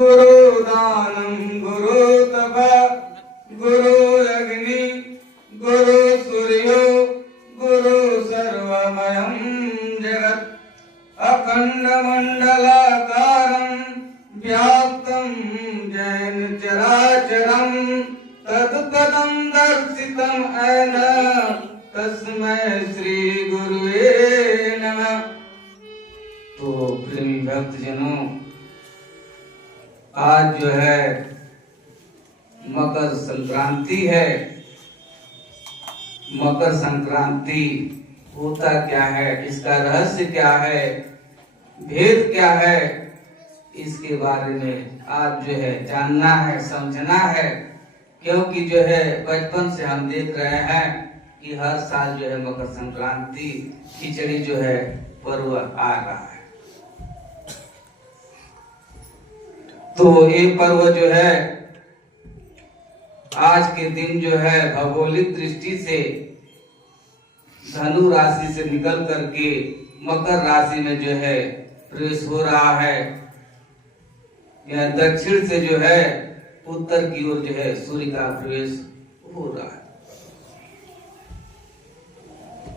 गुरुदानं गुरुतप गुरुरग्नि गुरुसूर्यो गुरु सर्वमयं जगत् अखण्डमण्डलाकारं व्याप्तं येन चराचरं तत्पदं दर्शितं येन तस्मै श्री गुरुवे नमः। तो प्रेमी भक्तजनों, आज जो है मकर संक्रांति है। मकर संक्रांति होता क्या है, इसका रहस्य क्या है, भेद क्या है, इसके बारे में आज जो है जानना है, समझना है। क्योंकि जो है बचपन से हम देख रहे हैं कि हर साल जो है मकर संक्रांति खिचड़ी जो है पर्व आ रहा है। तो ये पर्व जो है आज के दिन जो है भौगोलिक दृष्टि से धनु राशि से निकल करके मकर राशि में जो है प्रवेश हो रहा है। यह दक्षिण से जो है उत्तर की ओर जो है सूर्य का प्रवेश हो रहा है।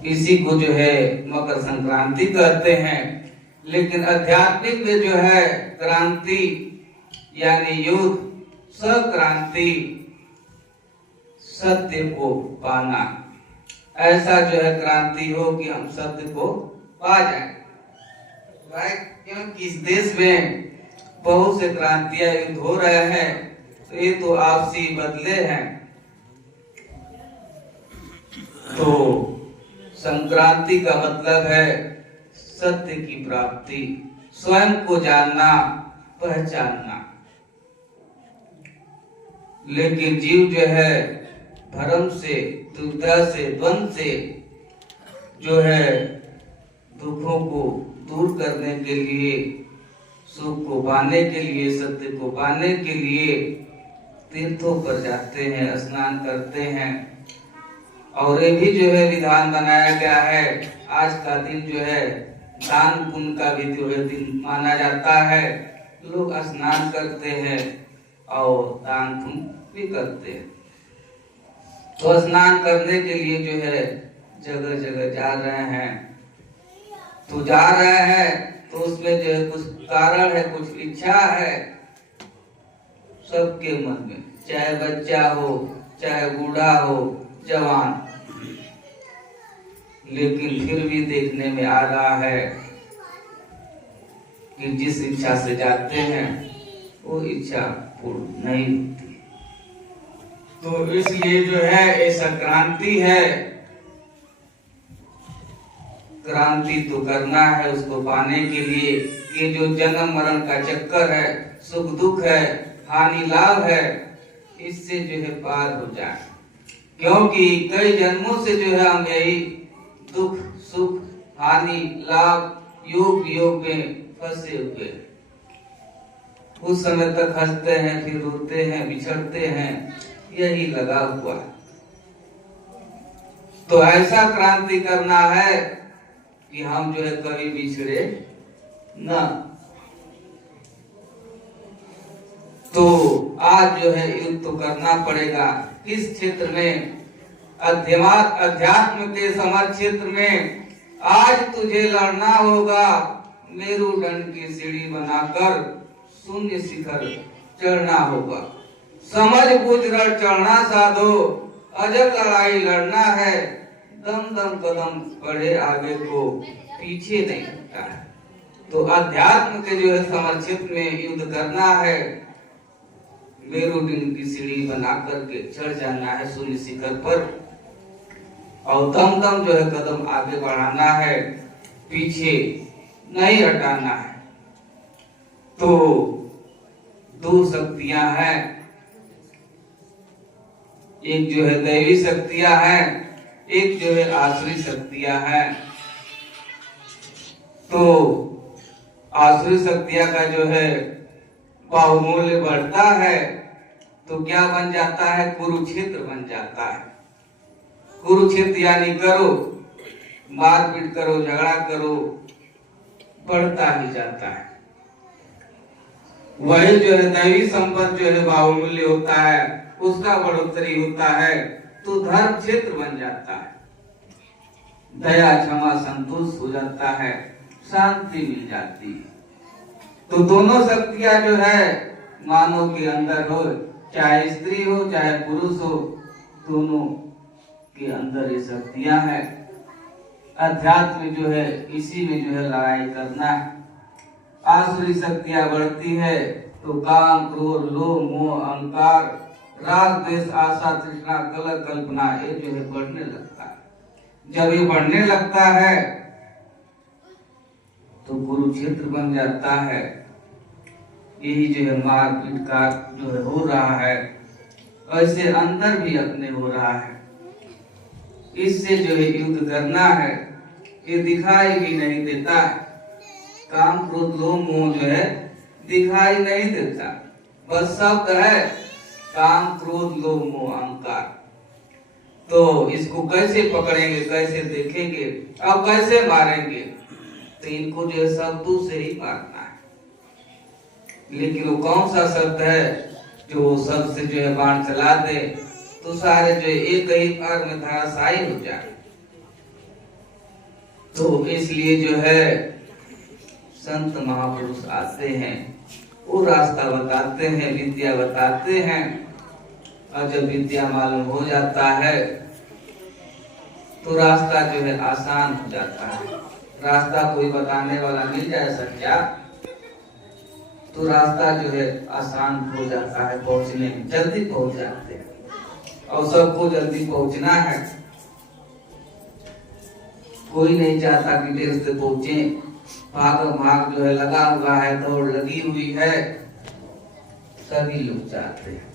इसी को जो है मकर संक्रांति कहते हैं। लेकिन आध्यात्मिक में जो है क्रांति यानी युद्ध, सक्रांति, सत्य को पाना, ऐसा जो है क्रांति हो कि हम सत्य को पा जाए। क्योंकि इस देश में बहुत से क्रांतियां युद्ध हो रहे हैं, तो ये तो आपसी बदले हैं। तो संक्रांति का मतलब है सत्य की प्राप्ति, स्वयं को जानना, पहचानना। लेकिन जीव जो है भ्रम से, दुविधा से, द्वंद से जो है दुखों को दूर करने के लिए, सुख को पाने के लिए, सत्य को पाने के लिए तीर्थों पर जाते हैं, स्नान करते हैं। और ये भी जो है विधान बनाया गया है। आज का दिन जो है दान पुण्य का भी जो है दिन माना जाता है। लोग स्नान करते हैं और दान पुण्य भी करते हैं। तो स्नान करने के लिए जो है जगह जगह जा रहे हैं। तो जा रहे हैं तो उसमें जो है कुछ कारण है, कुछ इच्छा है सबके मन में, चाहे बच्चा हो, चाहे बूढ़ा हो, जवान। लेकिन फिर भी देखने में आ रहा है कि जिस इच्छा से जाते हैं वो इच्छा पूर्ण नहीं होती। तो इसलिए जो है ये संक्रांति है। क्रांति तो करना है उसको पाने के लिए। ये जो जन्म मरण का चक्कर है, सुख दुख है, हानि लाभ है, इससे जो है पार हो जाए। क्योंकि कई जन्मों से जो है हम यही दुख, सुख, हानि, लाभ, योग वियोग में फंसे हुए। उस समय तक हंसते हैं, फिर रोते हैं, बिछड़ते हैं, यही लगा हुआ। तो ऐसा क्रांति करना है कि हम जो है कभी बिछड़े न। तो आज जो है युद्ध तो करना पड़ेगा। किस क्षेत्र में? अध्यात्म के समर क्षेत्र में आज तुझे लड़ना होगा। मेरुदंड की सीढ़ी बनाकर शून्य शिखर चढ़ना होगा। समझ बूझ कर चढ़ना साधो, अजब लड़ाई लड़ना है। दम दम कदम बढ़े आगे को, पीछे नहीं हटता है। तो अध्यात्म के जो है समर क्षेत्र में युद्ध करना है। मेरुदंड की सीढ़ी बना करके चढ़ जाना है शून्य शिखर पर। और दम दम जो है कदम आगे बढ़ाना है, पीछे नहीं हटाना है। तो दो शक्तियां हैं। एक जो है दैवी शक्तियां हैं, एक जो है आसुरी शक्तियां हैं। तो आसुरी शक्तियां का जो है बाहुमूल्य बढ़ता है तो क्या बन जाता है? कुरुक्षेत्र बन जाता है। कुरुक्षेत्र यानी करो, मारपीट करो, झगड़ा करो, बढ़ता ही जाता है। वही जो है दैवी संपत्ति जो है बाहुमूल्य होता है, उसका बढ़ोतरी होता है तो धर्म क्षेत्र बन जाता है, दया क्षमा संतोष हो जाता है, शांति मिल जाती है। तो दोनों शक्तियां जो है मानव के अंदर हो, चाहे स्त्री हो चाहे पुरुष हो, दोनों के अंदर ये शक्तियां हैं। अध्यात्म जो है इसी में जो है लड़ाई करना है। आसुरी शक्तियां बढ़ती है तो काम क्रोध लोभ मोह अहंकार राग द्वेष आशा तृष्णा कलह कल्पना ये जो है बढ़ने लगता है। जब ये बढ़ने लगता है तो कुरुक्षेत्र बन जाता है। यही जो है मारपीट का जो है हो रहा है, ऐसे अंदर भी अपने हो रहा है। इससे जो है युद्ध करना है, ये दिखाई भी नहीं देता है। काम क्रोध लोभ मोह जो है दिखाई नहीं देता, बस शब्द है काम क्रोध लोभ मोह अहंकार। तो इसको कैसे पकड़ेंगे, कैसे देखेंगे, अब कैसे मारेंगे? तो इनको जो है शब्दों से ही मारना है। लेकिन वो कौन सा शब्द है जो शब्द से जो है बाण चला दे तो सारे जो एक ही बार में धराशायी हो जाए। तो इसलिए जो है संत महापुरुष आते हैं, वो रास्ता बताते हैं, विद्या बताते हैं। और जब विद्या मालूम हो जाता है तो रास्ता जो है आसान हो जाता है। रास्ता कोई बताने वाला मिल जाए सच्चा तो रास्ता जो है आसान हो जाता है, पहुंचने में जल्दी पहुंच जाते हैं। और सबको जल्दी पहुंचना है, कोई नहीं चाहता कि देर से पहुंचे। भाग भाग जो है लगा हुआ है, दौड़ लगी हुई है, सभी लोग चाहते हैं।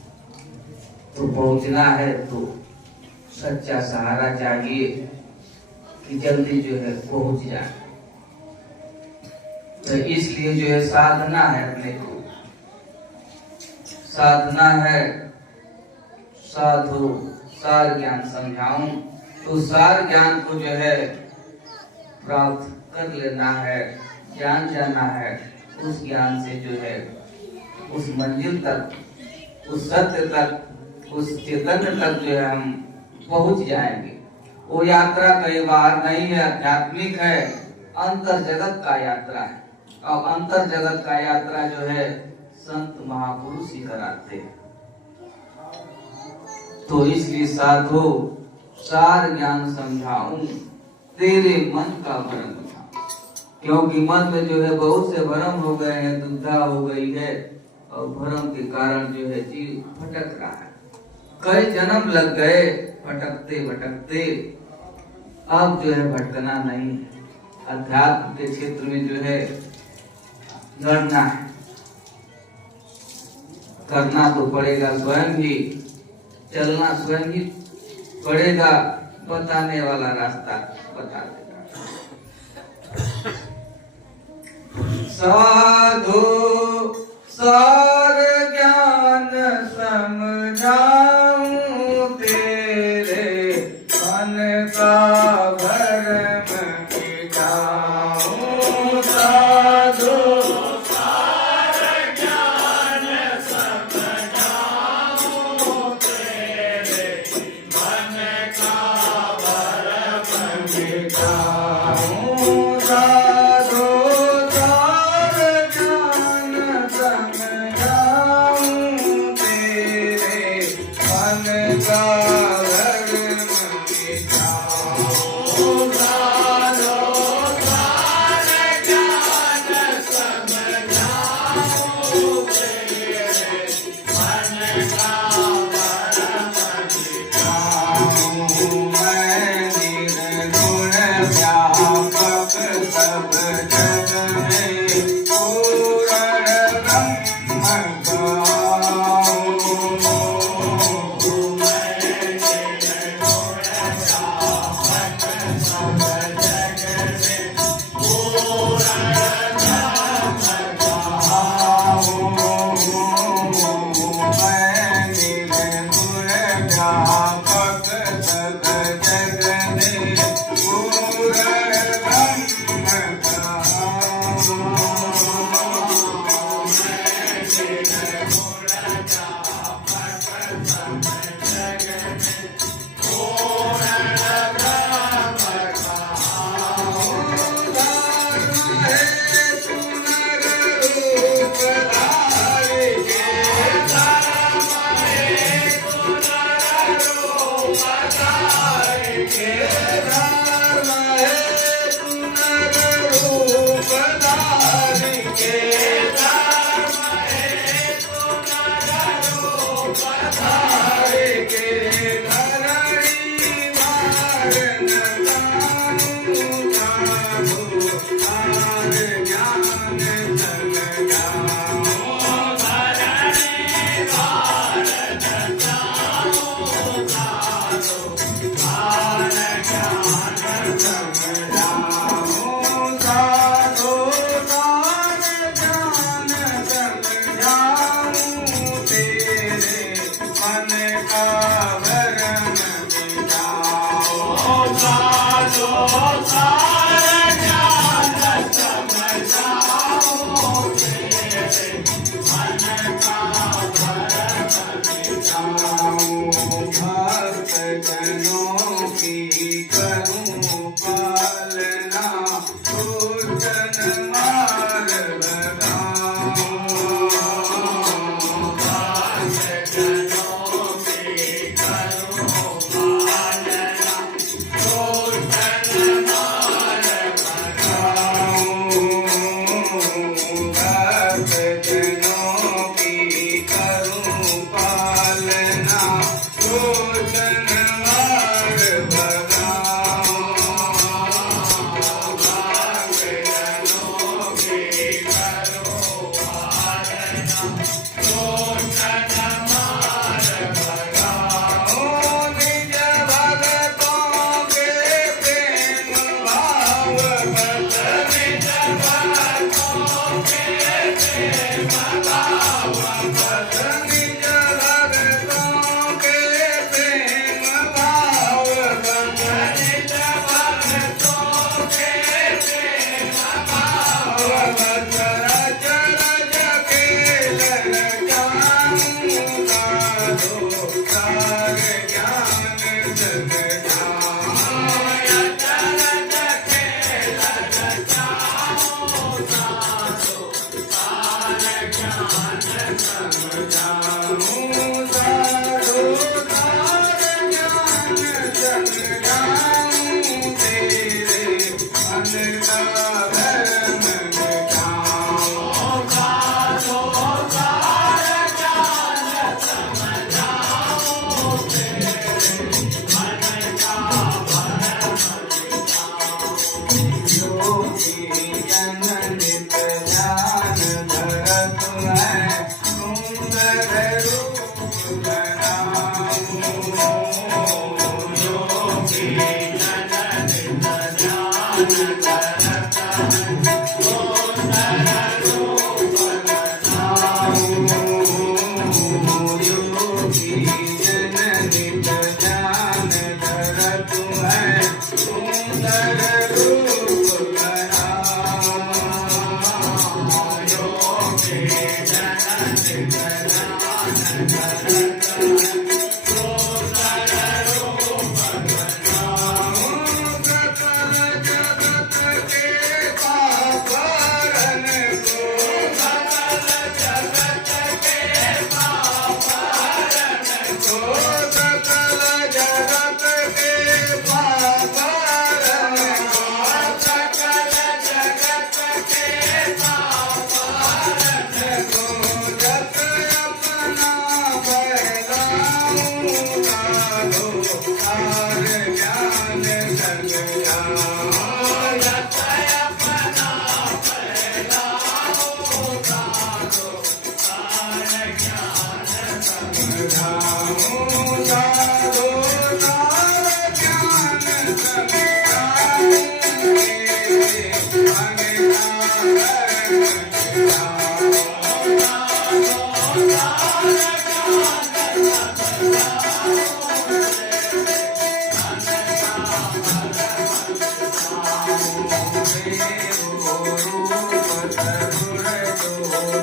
तो पहुंचना है तो सच्चा सहारा चाहिए कि जल्दी जो है पहुंच जाए। तो इसलिए जो है साधना है, अपने को साधना है। साधु सार ज्ञान समझाऊं, तो सार ज्ञान को जो है प्राप्त कर लेना है, ज्ञान जाना है। उस ज्ञान से जो है उस मंजिल तक, उस सत्य तक, उस चैतन्य तक जो है हम पहुंच जाएंगे। वो यात्रा कई बार नहीं है, आध्यात्मिक है, अंतर जगत का यात्रा है। और अंतर जगत का यात्रा जो है संत महापुरुष ही कराते हैं। तो इसलिए साधु सार ज्ञान समझाऊं, तेरे मन का भ्रम था। क्योंकि मन में जो है बहुत से भ्रम हो गए हैं, दुविधा हो गई है, और भ्रम के कारण जो है जीव भटक रहा है। कई जन्म लग गए भटकते भटकते, अब जो है भटकना नहीं है। अध्यात्म के क्षेत्र में जो है लड़ना है, करना तो पड़ेगा स्वयं ही, चलना स्वयं ही पड़ेगा। बताने वाला रास्ता बता देगा। साधु सार ज्ञान समझाऊं, तेरे मन का भरम मिटाऊं। साधु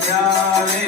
जावे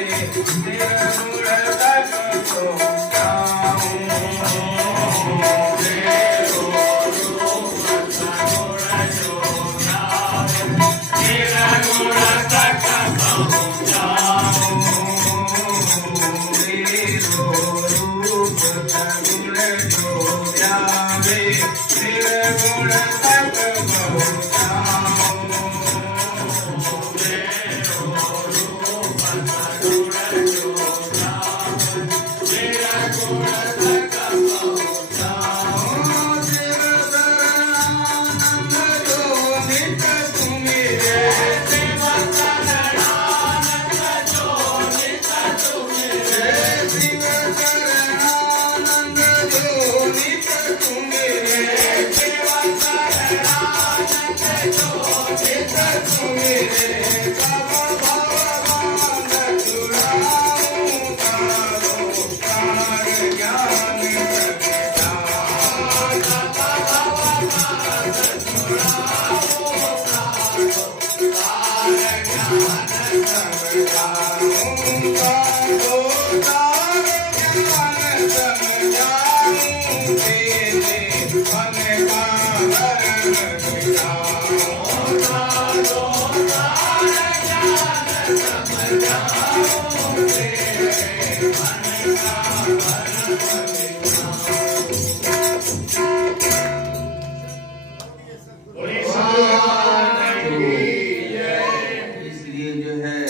इसलिए जो है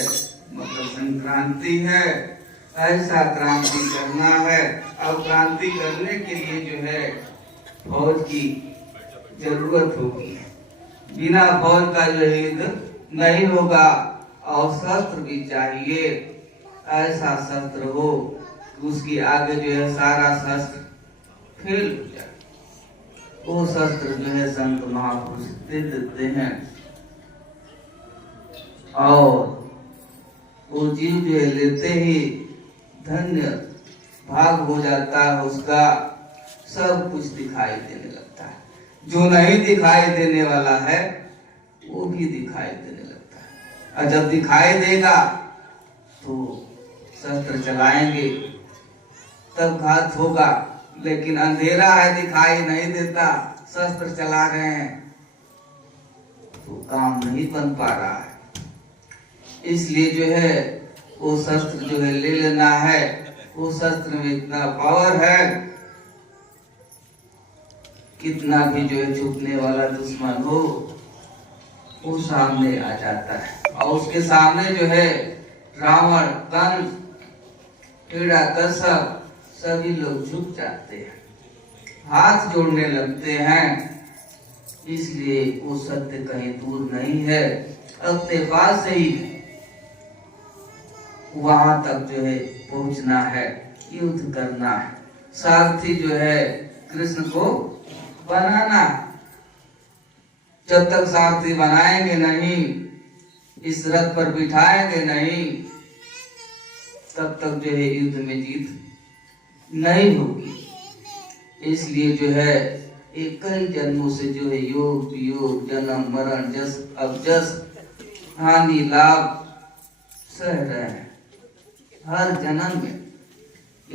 मतलब संक्रांति है, ऐसा क्रांति करना है। अब क्रांति करने के लिए जो है फौज की जरूरत होगी। बिना फौज का जो युद्ध नहीं होगा और शस्त्र भी चाहिए। ऐसा शस्त्र हो उसके आगे जो है सारा शस्त्र फेल हो जाए। वो शस्त्र जो है संत महापुरुष दे देते हैं और वो जीव जो है लेते ही धन्य भाग हो जाता है। उसका सब कुछ दिखाई देने लगता है। जो नहीं दिखाई देने वाला है वो भी दिखाई देने लगता है। और जब दिखाई देगा तो शस्त्र चलाएंगे तब घात होगा। लेकिन अंधेरा है, दिखाई नहीं देता, शस्त्र चला रहे हैं तो काम नहीं बन पा रहा है। इसलिए जो है वो शस्त्र जो है ले लेना है। वो शस्त्र में इतना पावर है, कितना भी जो है छुपने वाला दुश्मन हो वो सामने आ जाता है। और उसके सामने जो है रावण, कंस, हिरण्यकश्यप सभी लोग झुक जाते हैं, हाथ जोड़ने लगते हैं। इसलिए वो सत्य कहीं दूर नहीं है, अपने पास से ही वहां तक जो है पहुंचना है, युद्ध करना है। सारथी जो है कृष्ण को बनाना है। जब तक सारथी बनाएंगे नहीं, इस रथ पर बिठाएंगे नहीं, तब तक जो है युद्ध में जीत नहीं होगी। इसलिए जो है एक कई जन्मों से जो है योग वियोग, जन्म मरण, जस अब जस, हानि लाभ सह रहे हैं हर जन्म में।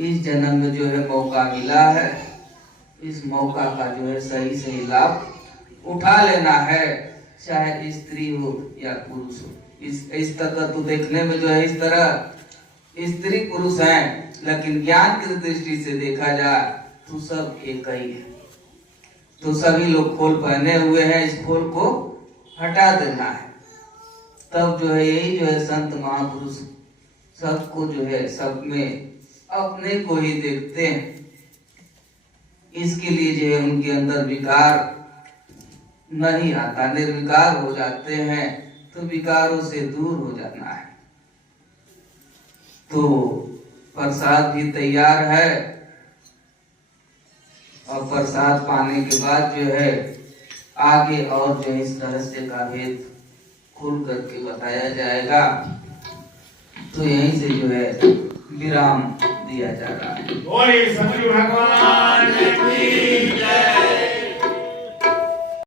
इस जन्म में जो है मौका मिला है, इस मौका का जो है सही सही लाभ उठा लेना है। चाहे स्त्री हो या पुरुष हो। इस तरह तो देखने में जो है इस तरह स्त्री पुरुष हैं, लेकिन ज्ञान की दृष्टि से देखा जाए तो सब एक ही है। तो सभी लोग खोल पहने हुए हैं, इस खोल को हटा देना है। तब जो है यही जो है संत महापुरुष सबको जो है सब में अपने को ही देखते हैं। इसके लिए जो है उनके अंदर विकार नहीं आता, निर्विकार हो जाते हैं। तो विकारों से दूर हो जाना है। तो प्रसाद भी तैयार है और प्रसाद पाने के बाद जो है आगे और जो है इस रहस्य का भेद खुल करके बताया जाएगा। तो यहीं से जो है विराम दिया जा रहा है। बोले सतगुरु भगवान की जय।